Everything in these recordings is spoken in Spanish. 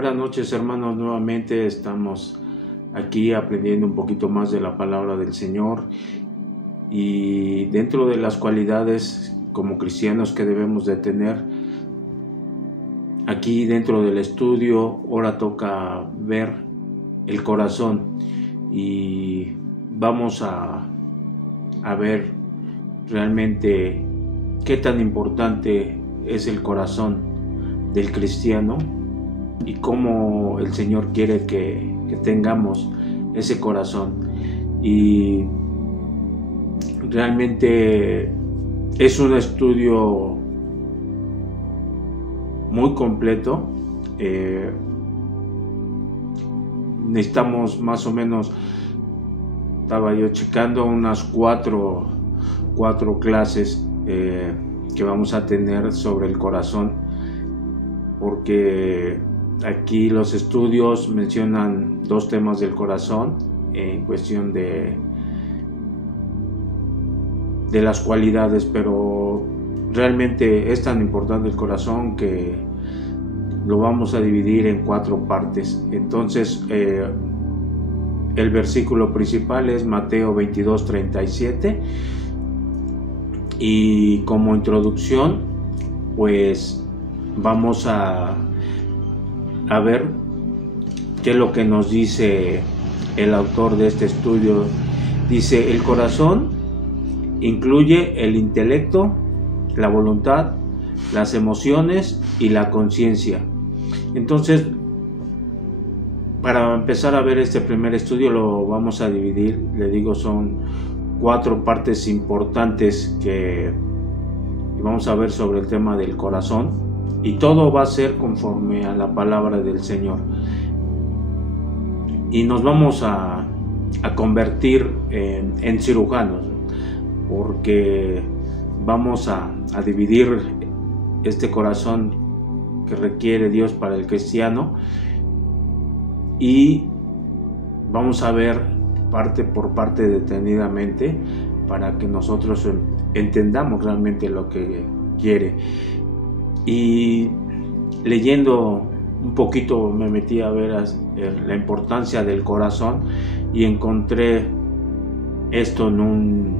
Buenas noches, hermanos. Nuevamente estamos aquí aprendiendo un poquito más de la palabra del Señor, y dentro de las cualidades como cristianos que debemos de tener aquí dentro del estudio, ahora toca ver el corazón, y vamos a ver realmente qué tan importante es el corazón del cristiano y cómo el Señor quiere que tengamos ese corazón. Y realmente es un estudio muy completo. Necesitamos más o menos, estaba yo checando, unas cuatro clases que vamos a tener sobre el corazón, porque aquí los estudios mencionan dos temas del corazón en cuestión de las cualidades, pero realmente es tan importante el corazón que lo vamos a dividir en 4 partes. Entonces el versículo principal es Mateo 22:37, y como introducción pues vamos a ver qué es lo que nos dice el autor de este estudio. Dice: el corazón incluye el intelecto, la voluntad, las emociones y la conciencia. Entonces, para empezar a ver este primer estudio lo vamos a dividir, le digo, son 4 partes importantes que vamos a ver sobre el tema del corazón. Y todo va a ser conforme a la palabra del Señor. Y nos vamos a convertir en cirujanos, porque vamos a dividir este corazón que requiere Dios para el cristiano, y vamos a ver parte por parte detenidamente para que nosotros entendamos realmente lo que quiere. Y leyendo un poquito me metí a ver la importancia del corazón, y encontré esto en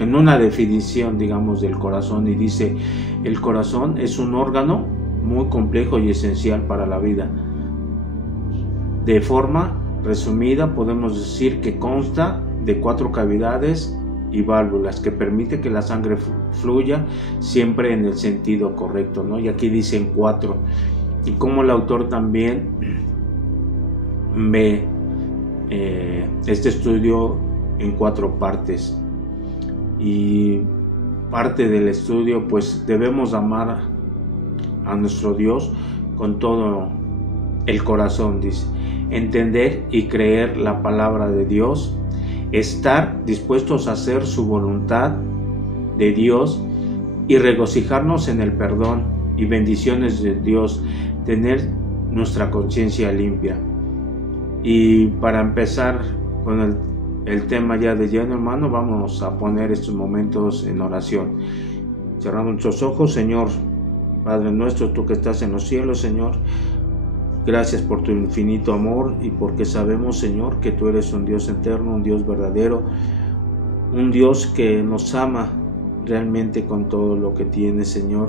una definición, digamos, del corazón, y dice: el corazón es un órgano muy complejo y esencial para la vida. De forma resumida podemos decir que consta de 4 cavidades y válvulas que permite que la sangre fluya siempre en el sentido correcto, ¿no? Y aquí dicen 4, y como el autor también ve este estudio en 4 partes. Y parte del estudio, pues debemos amar a nuestro Dios con todo el corazón, dice, entender y creer la palabra de Dios, estar dispuestos a hacer su voluntad de Dios y regocijarnos en el perdón y bendiciones de Dios, tener nuestra conciencia limpia. Y para empezar con el tema ya de lleno, hermano, vamos a poner estos momentos en oración. Cerrando nuestros ojos. Señor, Padre nuestro, tú que estás en los cielos, Señor, gracias por tu infinito amor, y porque sabemos, Señor, que tú eres un Dios eterno, un Dios verdadero, un Dios que nos ama realmente con todo lo que tienes, Señor,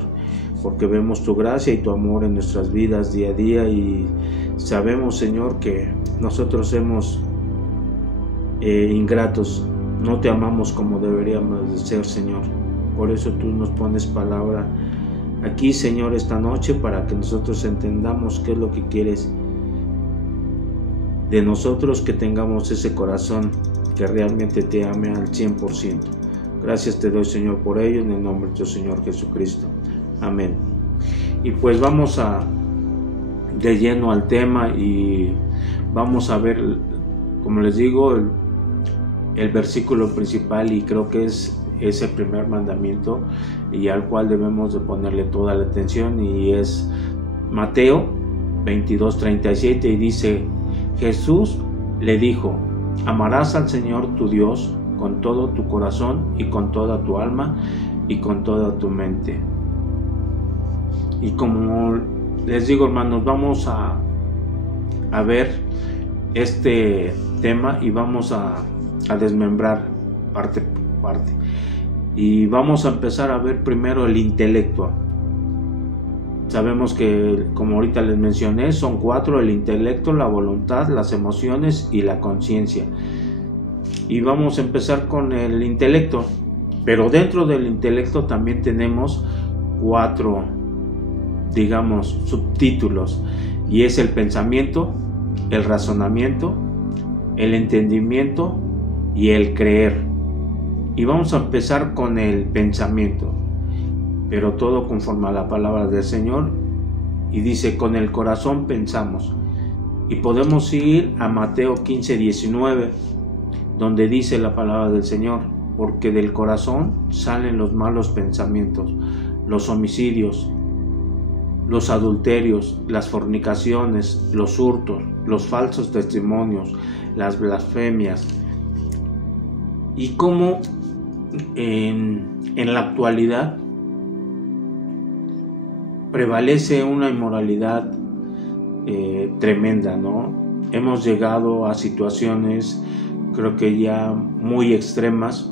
porque vemos tu gracia y tu amor en nuestras vidas día a día, y sabemos, Señor, que nosotros somos ingratos, no te amamos como deberíamos de ser, Señor. Por eso tú nos pones palabra aquí, Señor, esta noche, para que nosotros entendamos qué es lo que quieres de nosotros, que tengamos ese corazón que realmente te ame al 100%. Gracias te doy, Señor, por ello, en el nombre de tu Señor Jesucristo. Amén. Y pues vamos de lleno al tema, y vamos a ver, como les digo, el versículo principal, y creo que es el primer mandamiento, y al cual debemos de ponerle toda la atención, y es Mateo 22:37, y dice: Jesús le dijo: amarás al Señor tu Dios con todo tu corazón y con toda tu alma y con toda tu mente. Y como les digo, hermanos, vamos a ver este tema y vamos a desmembrar parte por parte. Y vamos a empezar a ver primero el intelecto. Sabemos que, como ahorita les mencioné, son 4: el intelecto, la voluntad, las emociones y la conciencia. Y vamos a empezar con el intelecto. Pero dentro del intelecto también tenemos 4, digamos, subtítulos. Y es el pensamiento, el razonamiento, el entendimiento y el creer. Y vamos a empezar con el pensamiento, pero todo conforme a la palabra del Señor. Y dice: con el corazón pensamos. Y podemos ir a Mateo 15:19, donde dice la palabra del Señor: porque del corazón salen los malos pensamientos, los homicidios, los adulterios, las fornicaciones, los hurtos, los falsos testimonios, las blasfemias. Y cómo en la actualidad prevalece una inmoralidad tremenda, ¿no? Hemos llegado a situaciones, creo que ya muy extremas,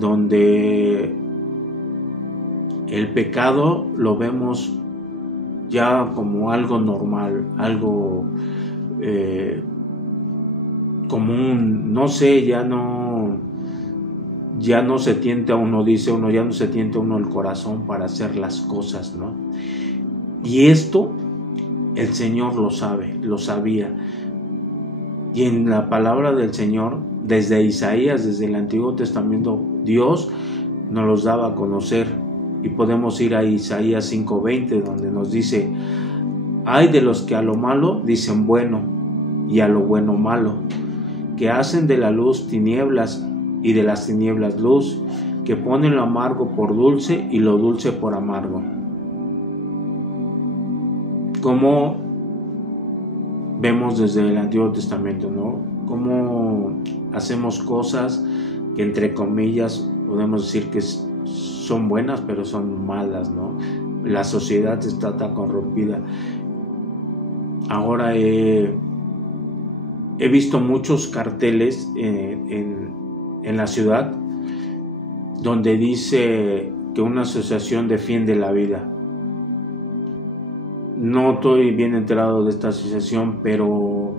donde el pecado lo vemos ya como algo normal, algo común. No sé, ya no se tienta uno, dice uno, ya no se tienta uno el corazón para hacer las cosas, ¿no? Y esto el Señor lo sabe, lo sabía. Y en la palabra del Señor, desde Isaías, desde el Antiguo Testamento, Dios nos los daba a conocer. Y podemos ir a Isaías 5:20, donde nos dice: ay de los que a lo malo dicen bueno, y a lo bueno malo, que hacen de la luz tinieblas y de las tinieblas luz, que ponen lo amargo por dulce y lo dulce por amargo. Como vemos desde el Antiguo Testamento, ¿no? Cómo hacemos cosas que, entre comillas, podemos decir que son buenas, pero son malas, ¿no? La sociedad está tan corrompida. Ahora he visto muchos carteles en la ciudad donde dice que una asociación defiende la vida. No estoy bien enterado de esta asociación, pero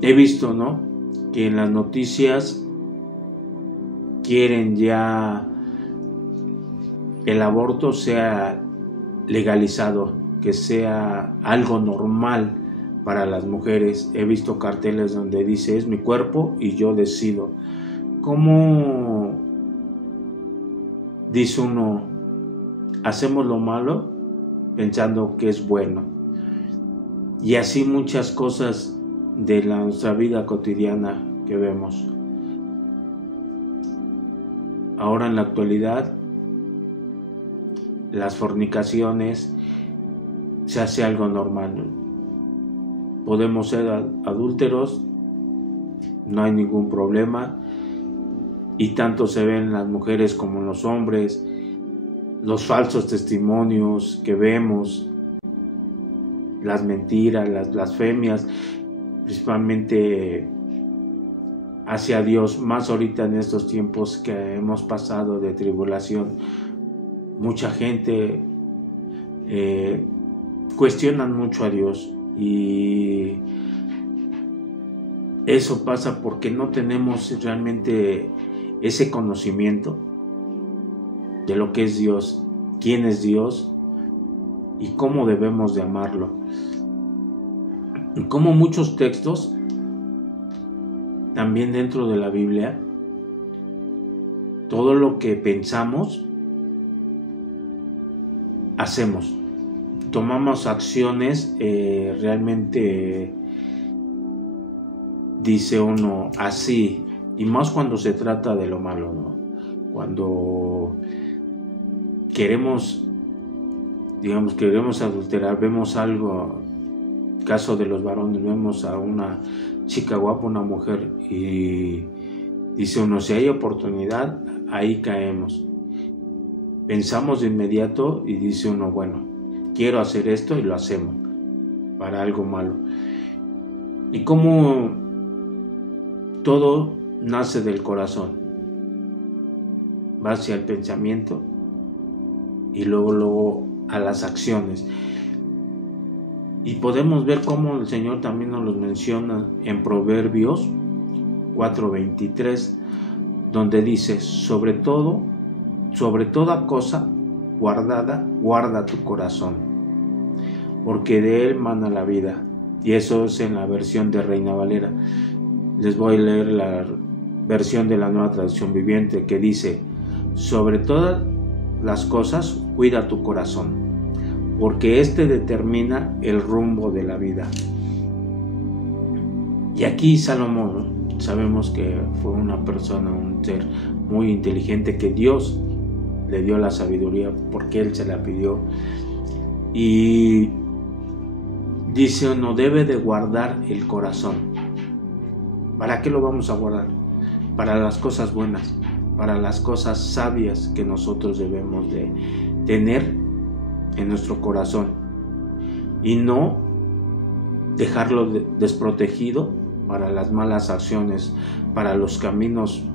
he visto, ¿no?, que en las noticias quieren ya el aborto sea legalizado, que sea algo normal para las mujeres. He visto carteles donde dice: es mi cuerpo y yo decido. ¿Cómo dice uno? Hacemos lo malo pensando que es bueno. Y así muchas cosas de nuestra vida cotidiana que vemos. Ahora, en la actualidad, las fornicaciones se hace algo normal. Podemos ser adúlteros, no hay ningún problema, y tanto se ven las mujeres como los hombres. Los falsos testimonios que vemos, las mentiras, las blasfemias, principalmente hacia Dios, más ahorita en estos tiempos que hemos pasado de tribulación. Mucha gente cuestiona mucho a Dios, y eso pasa porque no tenemos realmente ese conocimiento de lo que es Dios, quién es Dios y cómo debemos de amarlo. Y como muchos textos también dentro de la Biblia, todo lo que pensamos, hacemos, tomamos acciones, realmente dice uno así, y más cuando se trata de lo malo, ¿no? Cuando queremos adulterar, vemos algo, caso de los varones, vemos a una chica guapa, una mujer, y dice uno: si hay oportunidad, ahí caemos. Pensamos de inmediato y dice uno: bueno, quiero hacer esto y lo hacemos para algo malo. Y cómo todo nace del corazón, va hacia el pensamiento y luego a las acciones. Y podemos ver cómo el Señor también nos los menciona en Proverbios 4:23, donde dice: sobre toda cosa guardada, guarda tu corazón, porque de él mana la vida. Y eso es en la versión de Reina Valera. Les voy a leer la versión de la Nueva Traducción Viviente, que dice: sobre todas las cosas cuida tu corazón, porque este determina el rumbo de la vida. Y aquí Salomón, ¿no? Sabemos que fue una persona, un ser muy inteligente, que Dios le dio la sabiduría porque él se la pidió. Y dice: uno debe de guardar el corazón. ¿Para qué lo vamos a guardar? Para las cosas buenas, para las cosas sabias que nosotros debemos de tener en nuestro corazón, y no dejarlo desprotegido para las malas acciones, para los caminos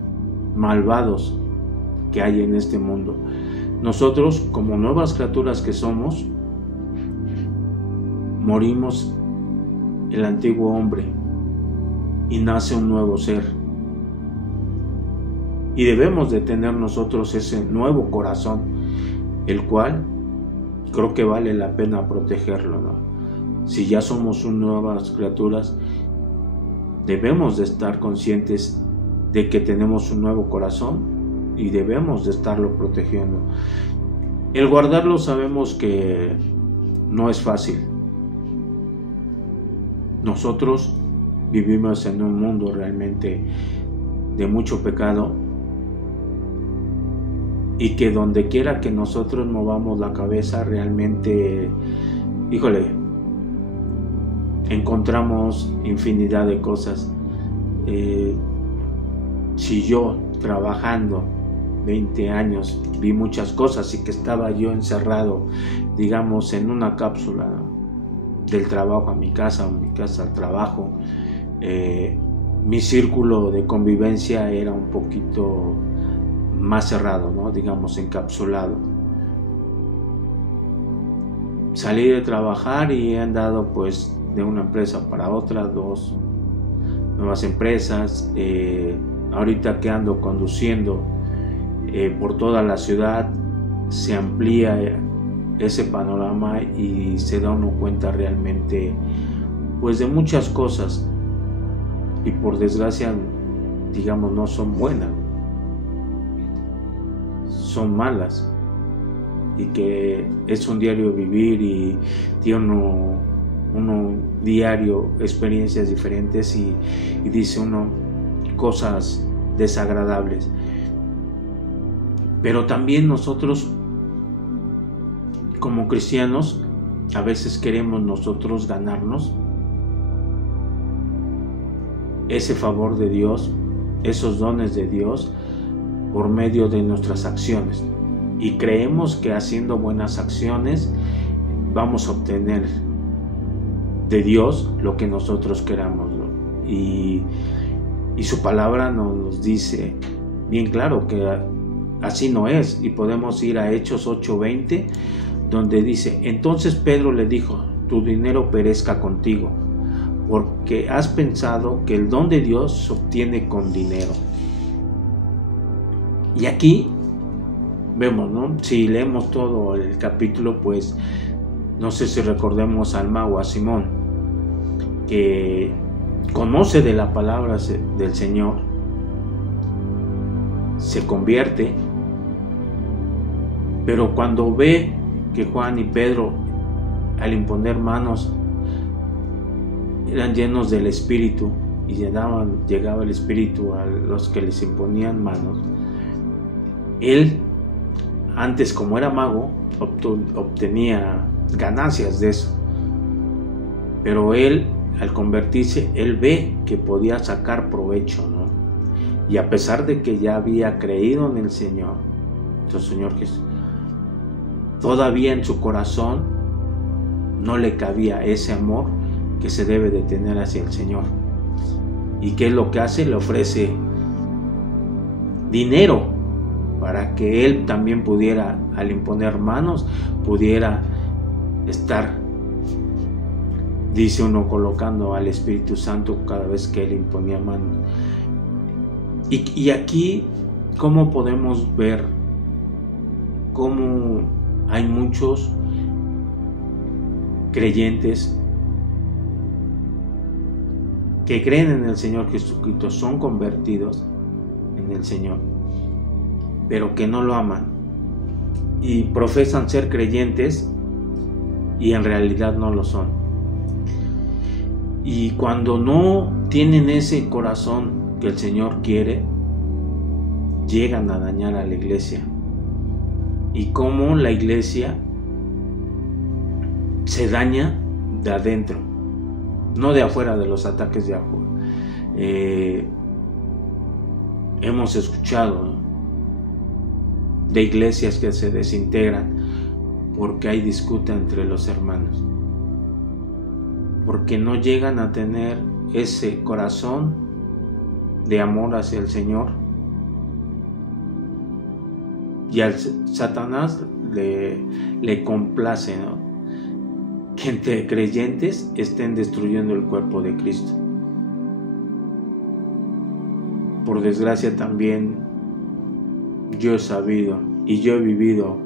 malvados que hay en este mundo. Nosotros, como nuevas criaturas que somos, morimos el antiguo hombre y nace un nuevo ser, y debemos de tener nosotros ese nuevo corazón, el cual creo que vale la pena protegerlo, ¿no? Si ya somos nuevas criaturas, debemos de estar conscientes de que tenemos un nuevo corazón y debemos de estarlo protegiendo. El guardarlo sabemos que no es fácil. Nosotros vivimos en un mundo realmente de mucho pecado, y que donde quiera que nosotros movamos la cabeza, realmente, encontramos infinidad de cosas. Si yo, trabajando 20 años, vi muchas cosas, y que estaba yo encerrado, digamos, en una cápsula del trabajo a mi casa, o mi casa al trabajo, mi círculo de convivencia era un poquito más cerrado, ¿no? Digamos, encapsulado. Salí de trabajar y he andado pues de una empresa para otra, 2 nuevas empresas. Ahorita que ando conduciendo por toda la ciudad, se amplía ese panorama y se da uno cuenta realmente pues de muchas cosas, y por desgracia, digamos, no son buenas, son malas, y que es un diario vivir, y tiene uno diario experiencias diferentes, y dice uno cosas desagradables. Pero también nosotros como cristianos a veces queremos nosotros ganarnos ese favor de Dios, esos dones de Dios, por medio de nuestras acciones, y creemos que haciendo buenas acciones vamos a obtener de Dios lo que nosotros queramos, ¿no? Y su palabra nos dice bien claro que así no es, y podemos ir a Hechos 8:20, donde dice: entonces Pedro le dijo: tu dinero perezca contigo, porque has pensado que el don de Dios se obtiene con dinero. Y aquí vemos, ¿no? Si leemos todo el capítulo, pues no sé si recordemos al mago, a Simón, que conoce de la palabra del Señor, se convierte, pero cuando ve que Juan y Pedro, al imponer manos, eran llenos del Espíritu, y llegaba el Espíritu a los que les imponían manos, él, antes, como era mago, obtenía ganancias de eso, pero él, al convertirse, él ve que podía sacar provecho, ¿no? Y a pesar de que ya había creído en el Señor, nuestro Señor Jesús, todavía en su corazón no le cabía ese amor que se debe de tener hacia el Señor. ¿Y qué es lo que hace? Le ofrece dinero para que él también pudiera, al imponer manos, pudiera estar, dice uno, colocando al Espíritu Santo cada vez que él imponía manos. Y aquí, ¿cómo podemos ver cómo hay muchos creyentes que creen en el Señor Jesucristo, son convertidos en el Señor, pero que no lo aman y profesan ser creyentes y en realidad no lo son? Y cuando no tienen ese corazón que el Señor quiere, llegan a dañar a la iglesia. Y cómo la iglesia se daña de adentro, no de afuera, de los ataques de afuera. Hemos escuchado, ¿no?, de iglesias que se desintegran porque hay disputa entre los hermanos, porque no llegan a tener ese corazón de amor hacia el Señor. Y al Satanás le complace, ¿no?, que entre creyentes estén destruyendo el cuerpo de Cristo. Por desgracia también yo he sabido y yo he vivido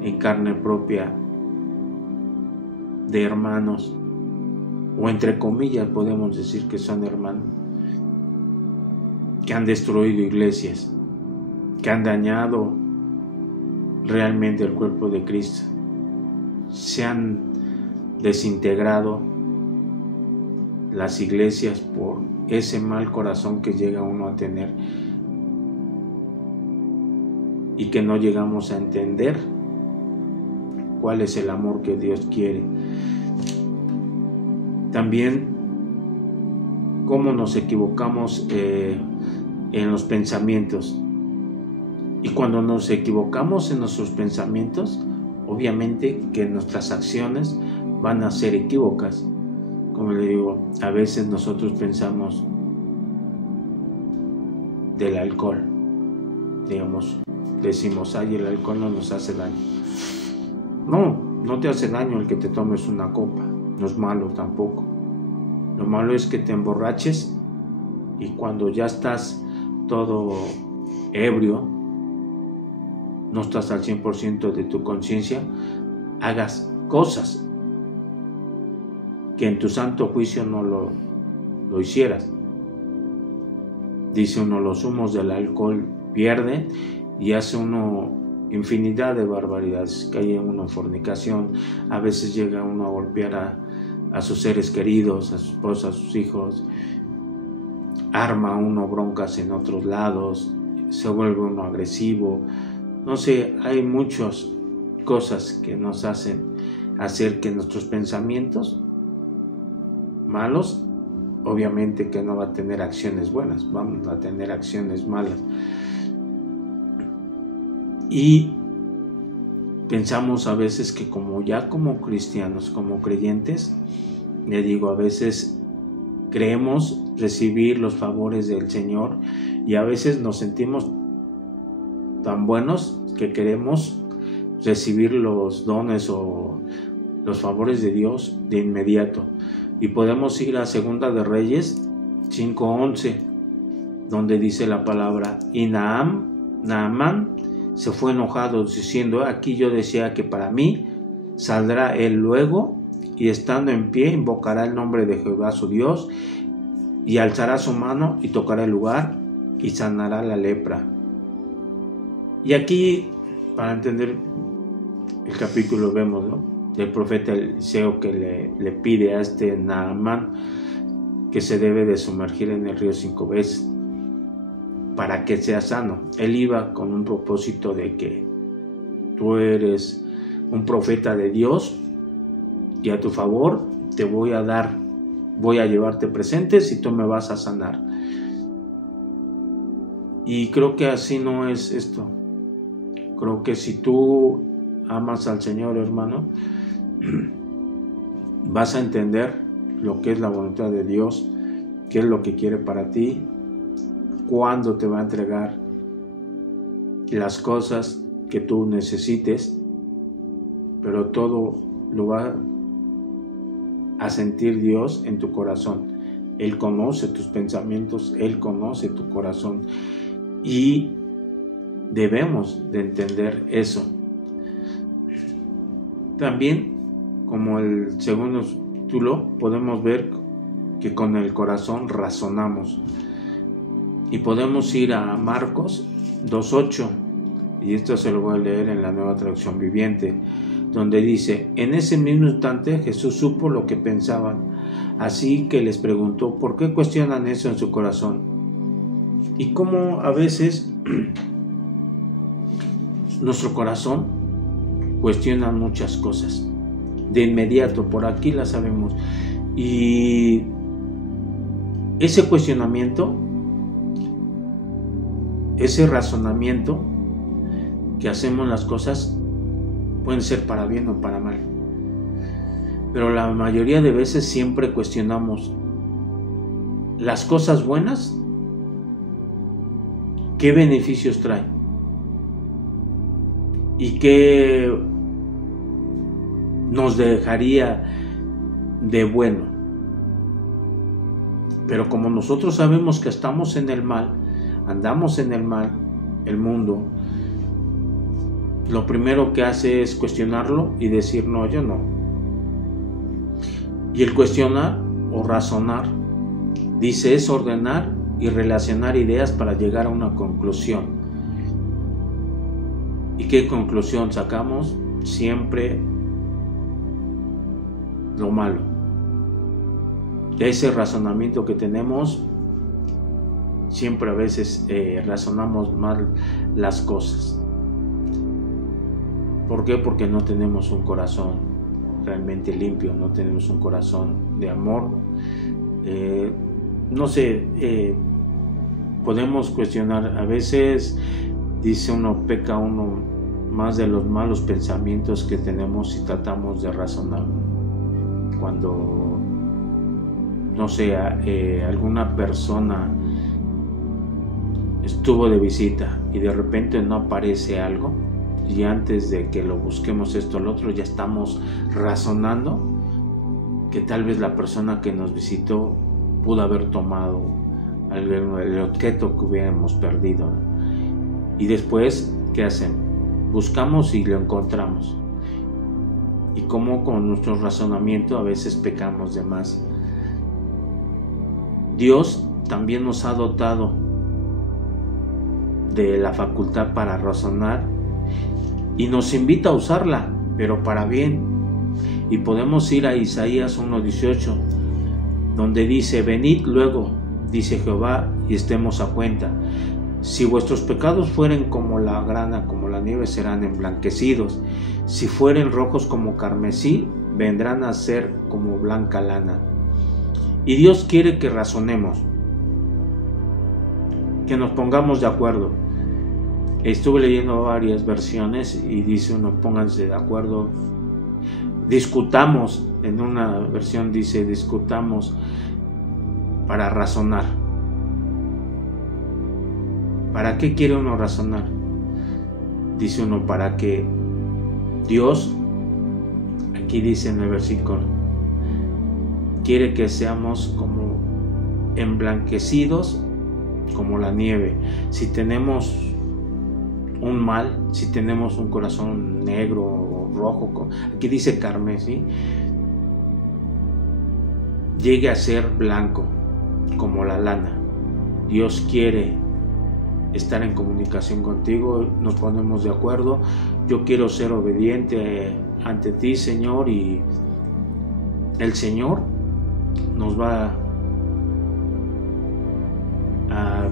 en carne propia de hermanos, o entre comillas podemos decir que son hermanos, que han destruido iglesias, que han dañado realmente el cuerpo de Cristo, se han desintegrado las iglesias por ese mal corazón que llega uno a tener y que no llegamos a entender cuál es el amor que Dios quiere. También cómo nos equivocamos en los pensamientos. Y cuando nos equivocamos en nuestros pensamientos, obviamente que nuestras acciones van a ser equívocas. Como le digo, a veces nosotros pensamos del alcohol, digamos, decimos, ay, el alcohol no nos hace daño. No te hace daño el que te tomes una copa, no es malo tampoco. Lo malo es que te emborraches y cuando ya estás todo ebrio, no estás al 100% de tu conciencia, hagas cosas que en tu santo juicio no lo hicieras. Dice uno, los humos del alcohol pierden, y hace uno infinidad de barbaridades. Cae uno en fornicación, a veces llega uno a golpear a sus seres queridos, a su esposa, a sus hijos, arma uno broncas en otros lados, se vuelve uno agresivo. No sé, hay muchas cosas que nos hacen hacer que nuestros pensamientos malos, obviamente que no va a tener acciones buenas, vamos a tener acciones malas. Y pensamos a veces que como cristianos, como creyentes, le digo, a veces creemos recibir los favores del Señor y a veces nos sentimos tan buenos que queremos recibir los dones o los favores de Dios de inmediato. Y podemos ir a Segunda de Reyes 5:11, donde dice la palabra, y Naamán se fue enojado diciendo, aquí yo decía que para mí saldrá él luego, y estando en pie invocará el nombre de Jehová su Dios, y alzará su mano y tocará el lugar y sanará la lepra. Y aquí, para entender el capítulo, vemos, ¿no?, del profeta Eliseo que le pide a este Naamán que se debe de sumergir en el río 5 veces para que sea sano. Él iba con un propósito de que tú eres un profeta de Dios y a tu favor te voy a llevarte presentes y tú me vas a sanar. Y creo que así no es esto. Creo que si tú amas al Señor, hermano, vas a entender lo que es la voluntad de Dios, qué es lo que quiere para ti, cuándo te va a entregar las cosas que tú necesites, pero todo lo va a sentir Dios en tu corazón. Él conoce tus pensamientos, Él conoce tu corazón y debemos de entender eso. También, como el segundo título, podemos ver que con el corazón razonamos y podemos ir a Marcos 2:8, y esto se lo voy a leer en la Nueva Traducción Viviente, donde dice: en ese mismo instante Jesús supo lo que pensaban, así que les preguntó: ¿por qué cuestionan eso en su corazón? Y cómo a veces nuestro corazón cuestiona muchas cosas de inmediato, por aquí las sabemos, y ese cuestionamiento, ese razonamiento que hacemos las cosas pueden ser para bien o para mal, pero la mayoría de veces siempre cuestionamos las cosas buenas, qué beneficios trae y qué nos dejaría de bueno. Pero como nosotros sabemos que estamos en el mal, andamos en el mal, el mundo, lo primero que hace es cuestionarlo y decir: no, yo no. Y el cuestionar o razonar, dice, es ordenar y relacionar ideas para llegar a una conclusión. ¿Y qué conclusión sacamos? Siempre lo malo. De ese razonamiento que tenemos, siempre a veces razonamos mal las cosas. ¿Por qué? Porque no tenemos un corazón realmente limpio, no tenemos un corazón de amor. No sé, podemos cuestionar, a veces dice uno, peca uno más de los malos pensamientos que tenemos y tratamos de razonar. Cuando, no sé, alguna persona estuvo de visita y de repente no aparece algo, y antes de que lo busquemos esto o lo otro, ya estamos razonando que tal vez la persona que nos visitó pudo haber tomado el objeto que hubiéramos perdido. Y después, ¿qué hacemos? Buscamos y lo encontramos. Y como con nuestro razonamiento a veces pecamos de más. Dios también nos ha dotado de la facultad para razonar y nos invita a usarla, pero para bien. Y podemos ir a Isaías 1:18, donde dice: venid luego, dice Jehová, y estemos a cuenta. Si vuestros pecados fueren como la grana, como la nieve, serán emblanquecidos. Si fueren rojos como carmesí, vendrán a ser como blanca lana. Y Dios quiere que razonemos, que nos pongamos de acuerdo. Estuve leyendo varias versiones y dice uno: pónganse de acuerdo, discutamos. En una versión dice: discutamos para razonar. ¿Para qué quiere uno razonar? Dice uno: para que Dios, aquí dice en el versículo, quiere que seamos como emblanquecidos como la nieve. Si tenemos un mal, si tenemos un corazón negro o rojo, aquí dice carmesí, llegue a ser blanco como la lana. Dios quiere estar en comunicación contigo, nos ponemos de acuerdo. Yo quiero ser obediente ante ti, Señor, y el Señor nos va a,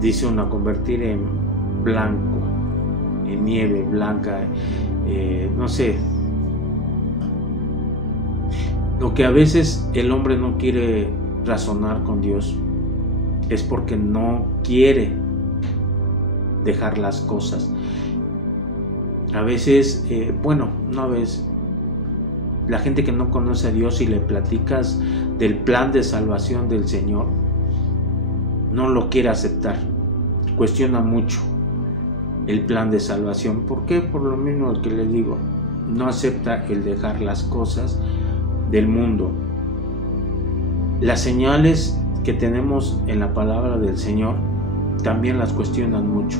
dice uno, a convertir en blanco, en nieve blanca, no sé. Lo que a veces el hombre no quiere razonar con Dios es porque no quiere dejar las cosas. A veces, bueno, una vez la gente que no conoce a Dios y le platicas del plan de salvación del Señor, no lo quiere aceptar, cuestiona mucho el plan de salvación. ¿Por qué? Por lo mismo que les digo, no acepta el dejar las cosas del mundo. Las señales que tenemos en la palabra del Señor también las cuestionan mucho.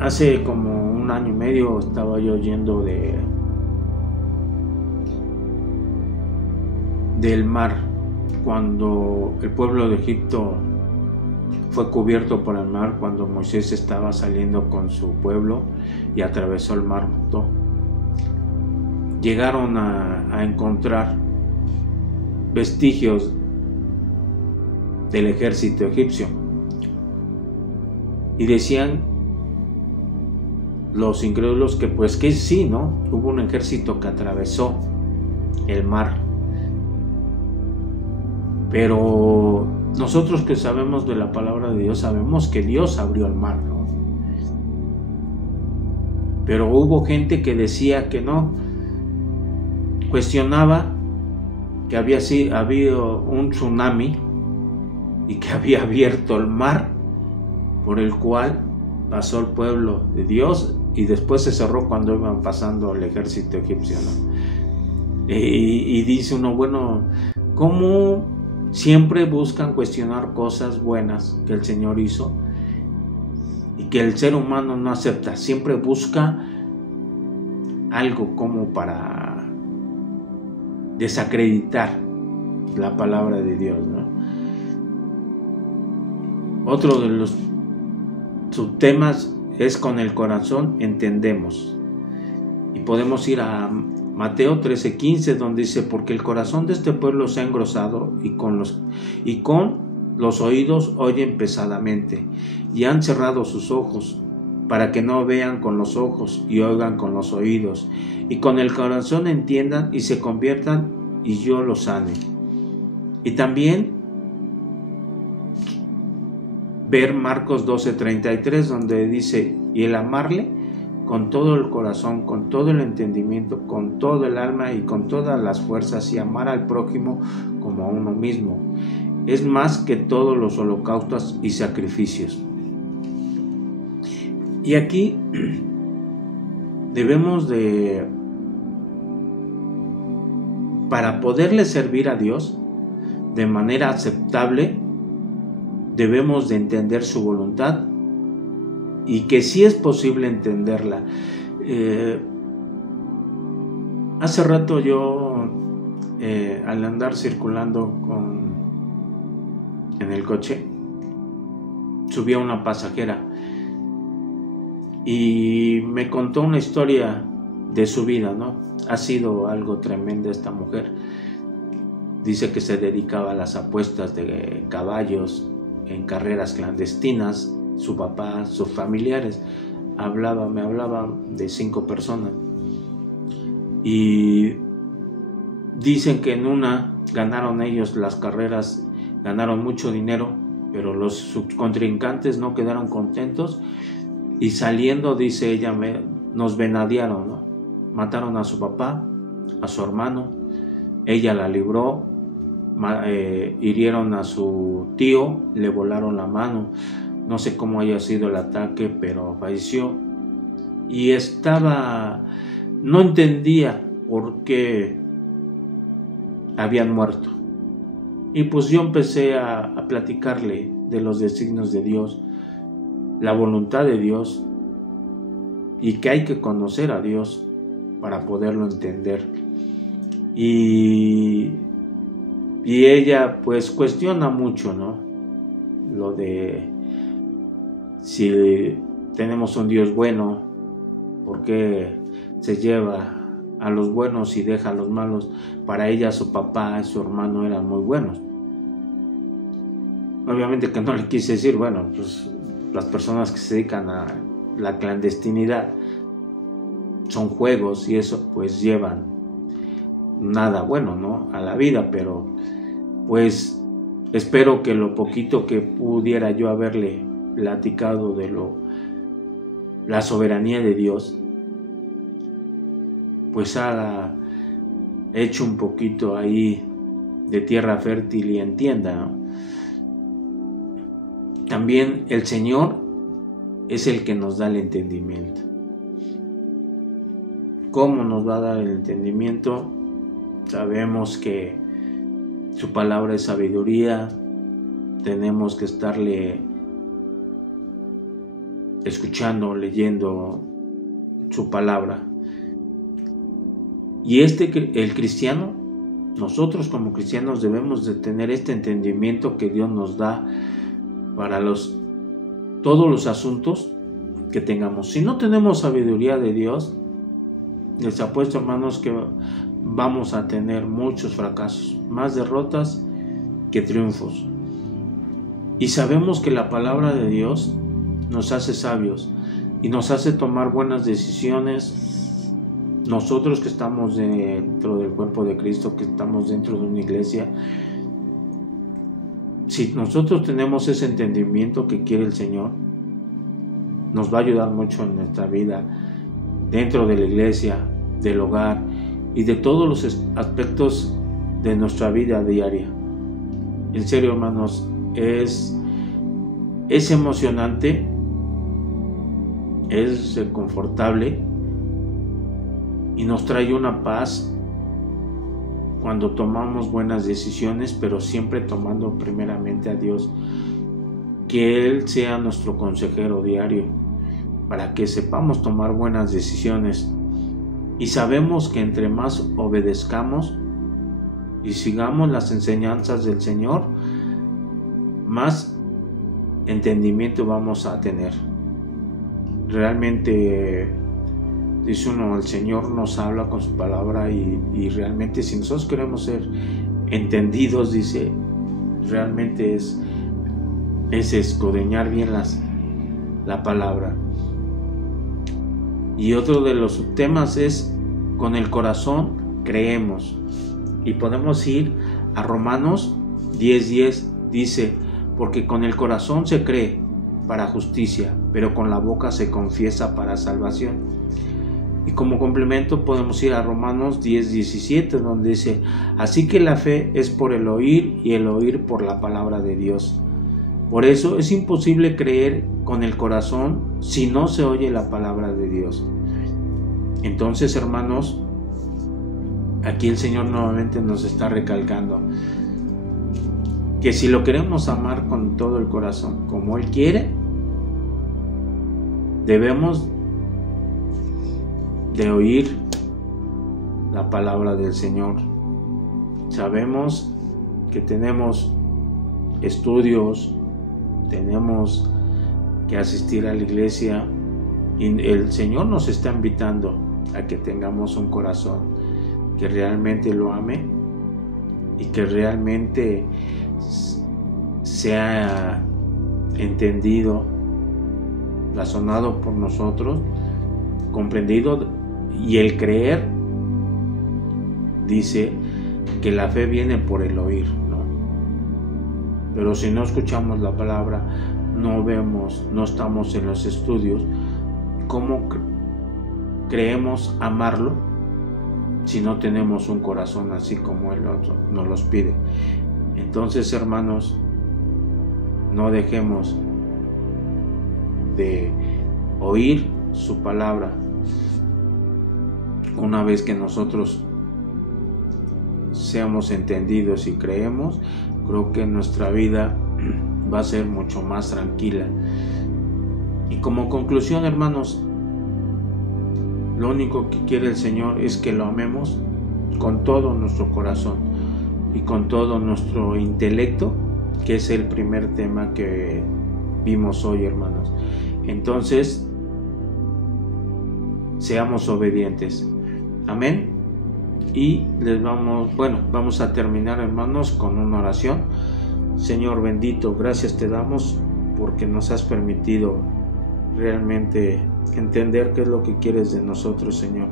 Hace como 1 año y medio estaba yo yendo del mar, cuando el pueblo de Egipto fue cubierto por el mar, cuando Moisés estaba saliendo con su pueblo y atravesó el mar Muerto. Llegaron a encontrar vestigios del ejército egipcio y decían los incrédulos que pues que sí, ¿no? Hubo un ejército que atravesó el mar, pero nosotros que sabemos de la palabra de Dios sabemos que Dios abrió el mar, ¿no? Pero hubo gente que decía que no, cuestionaba que había habido un tsunami y que había abierto el mar por el cual pasó el pueblo de Dios y después se cerró cuando iban pasando el ejército egipcio, ¿no? Y dice uno, bueno, ¿cómo siempre buscan cuestionar cosas buenas que el Señor hizo y que el ser humano no acepta? Siempre busca algo como para desacreditar la palabra de Dios, ¿no? Otro de los subtemas es: con el corazón entendemos. Y podemos ir a Mateo 13:15, donde dice: porque el corazón de este pueblo se ha engrosado y con los oídos oyen pesadamente, y han cerrado sus ojos, para que no vean con los ojos y oigan con los oídos, y con el corazón entiendan y se conviertan y yo los sane. Y también ver Marcos 12:33, donde dice: y el amarle con todo el corazón, con todo el entendimiento, con todo el alma y con todas las fuerzas, y amar al prójimo como a uno mismo, es más que todos los holocaustos y sacrificios. Y aquí debemos para poderle servir a Dios de manera aceptable, debemos de entender su voluntad, y que sí es posible entenderla. Hace rato yo, al andar circulando en el coche, subí a una pasajera y me contó una historia de su vida, ¿no? Ha sido algo tremendo esta mujer. Dice que se dedicaba a las apuestas de caballos en carreras clandestinas. Su papá, sus familiares, me hablaba de 5 personas. Y dicen que en una ganaron ellos las carreras, ganaron mucho dinero, pero sus contrincantes no quedaron contentos y saliendo, dice ella, nos venadearon, ¿no? Mataron a su papá, a su hermano, ella la libró, hirieron a su tío, le volaron la mano, no sé cómo haya sido el ataque, pero falleció. Y no entendía por qué habían muerto. Y pues yo empecé a platicarle de los designios de Dios, la voluntad de Dios, y que hay que conocer a Dios para poderlo entender. Y ella pues cuestiona mucho, ¿no? Lo de si tenemos un Dios bueno, ¿por qué se lleva a los buenos y deja a los malos? Para ella su papá y su hermano eran muy buenos. Obviamente que no le quise decir, bueno, pues las personas que se dedican a la clandestinidad son juegos y eso pues llevan nada bueno, ¿no? A la vida, pero pues espero que lo poquito que pudiera yo haberle platicado de la soberanía de Dios pues ha hecho un poquito ahí de tierra fértil y entienda, ¿no? También el Señor es el que nos da el entendimiento. ¿Cómo nos va a dar el entendimiento? Sabemos que su palabra es sabiduría. Tenemos que estarle escuchando, leyendo su palabra. Y el cristiano, nosotros como cristianos debemos de tener este entendimiento que Dios nos da para todos los asuntos que tengamos. Si no tenemos sabiduría de Dios, les apuesto, hermanos, que vamos a tener muchos fracasos, más derrotas que triunfos. Y sabemos que la palabra de Dios nos hace sabios y nos hace tomar buenas decisiones. Nosotros que estamos dentro del cuerpo de Cristo, que estamos dentro de una iglesia, si nosotros tenemos ese entendimiento que quiere el Señor, nos va a ayudar mucho en nuestra vida, dentro de la iglesia, del hogar y de todos los aspectos de nuestra vida diaria. En serio, hermanos, es emocionante, es confortable y nos trae una paz cuando tomamos buenas decisiones, pero siempre tomando primeramente a Dios, que Él sea nuestro consejero diario, para que sepamos tomar buenas decisiones. Y sabemos que entre más obedezcamos y sigamos las enseñanzas del Señor, más entendimiento vamos a tener. Realmente, dice uno, el Señor nos habla con su palabra y realmente si nosotros queremos ser entendidos, dice, realmente es escudriñar bien la palabra. Y otro de los temas es, con el corazón creemos. Y podemos ir a Romanos 10:10, dice, porque con el corazón se cree para justicia, pero con la boca se confiesa para salvación. Y como complemento podemos ir a Romanos 10:17, donde dice, así que la fe es por el oír y el oír por la palabra de Dios. Por eso es imposible creer con el corazón si no se oye la palabra de Dios. Entonces, hermanos, aquí el Señor nuevamente nos está recalcando que si lo queremos amar con todo el corazón, como Él quiere, debemos de oír la palabra del Señor. Sabemos que tenemos estudios, tenemos que asistir a la iglesia y el Señor nos está invitando a que tengamos un corazón que realmente lo ame y que realmente sea entendido, razonado por nosotros, comprendido. Y el creer, dice que la fe viene por el oír, ¿no? Pero si no escuchamos la palabra, no vemos, no estamos en los estudios, ¿cómo creemos amarlo si no tenemos un corazón así como Él nos los pide? Entonces, hermanos, no dejemos de oír su palabra. Una vez que nosotros seamos entendidos y creemos, creo que nuestra vida va a ser mucho más tranquila. Y como conclusión, hermanos, lo único que quiere el Señor es que lo amemos con todo nuestro corazón y con todo nuestro intelecto, que es el primer tema que vimos hoy, hermanos. Entonces, seamos obedientes. Amén. Y vamos a terminar, hermanos, con una oración. Señor bendito, gracias te damos porque nos has permitido realmente entender qué es lo que quieres de nosotros, Señor.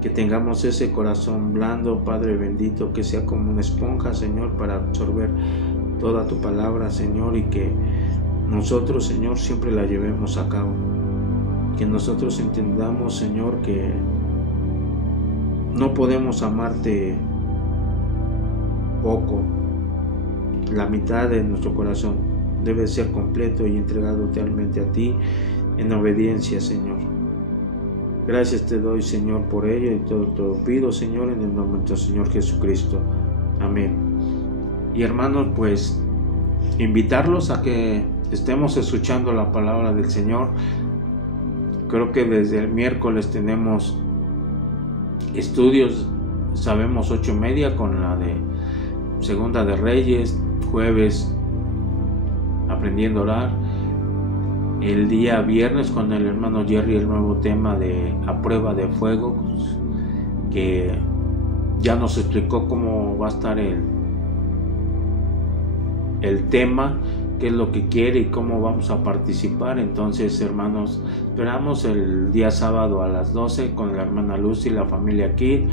Que tengamos ese corazón blando, Padre bendito, que sea como una esponja, Señor, para absorber toda tu palabra, Señor, y que nosotros, Señor, siempre la llevemos a cabo. Que nosotros entendamos, Señor, que no podemos amarte poco. La mitad de nuestro corazón debe ser completo y entregado totalmente a ti en obediencia, Señor. Gracias te doy, Señor, por ello, y todo te lo pido, Señor, en el nombre de nuestro Señor Jesucristo. Amén. Y hermanos, pues invitarlos a que estemos escuchando la palabra del Señor. Creo que desde el miércoles tenemos estudios, sabemos 8:30 con la de Segunda de Reyes, jueves aprendiendo a orar, el día viernes con el hermano Jerry el nuevo tema de A Prueba de Fuego, que ya nos explicó cómo va a estar el tema, qué es lo que quiere y cómo vamos a participar. Entonces, hermanos, esperamos el día sábado a las 12 con la hermana Lucy y la familia aquí.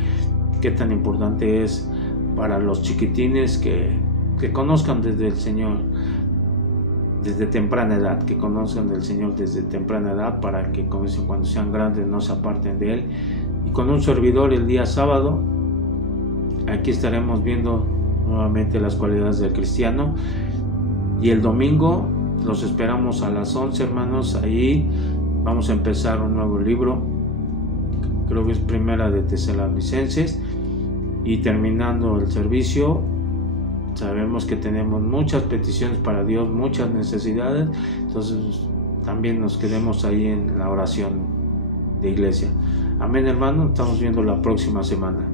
Qué tan importante es para los chiquitines que conozcan desde el Señor desde temprana edad, que conozcan del Señor desde temprana edad, para que cuando sean grandes no se aparten de Él. Y con un servidor el día sábado, aquí estaremos viendo nuevamente las cualidades del cristiano. Y el domingo los esperamos a las 11, hermanos. Ahí vamos a empezar un nuevo libro, creo que es Primera de Tesalonicenses. Y terminando el servicio, sabemos que tenemos muchas peticiones para Dios, muchas necesidades. Entonces también nos quedemos ahí en la oración de iglesia. Amén, hermano. Estamos viendo la próxima semana.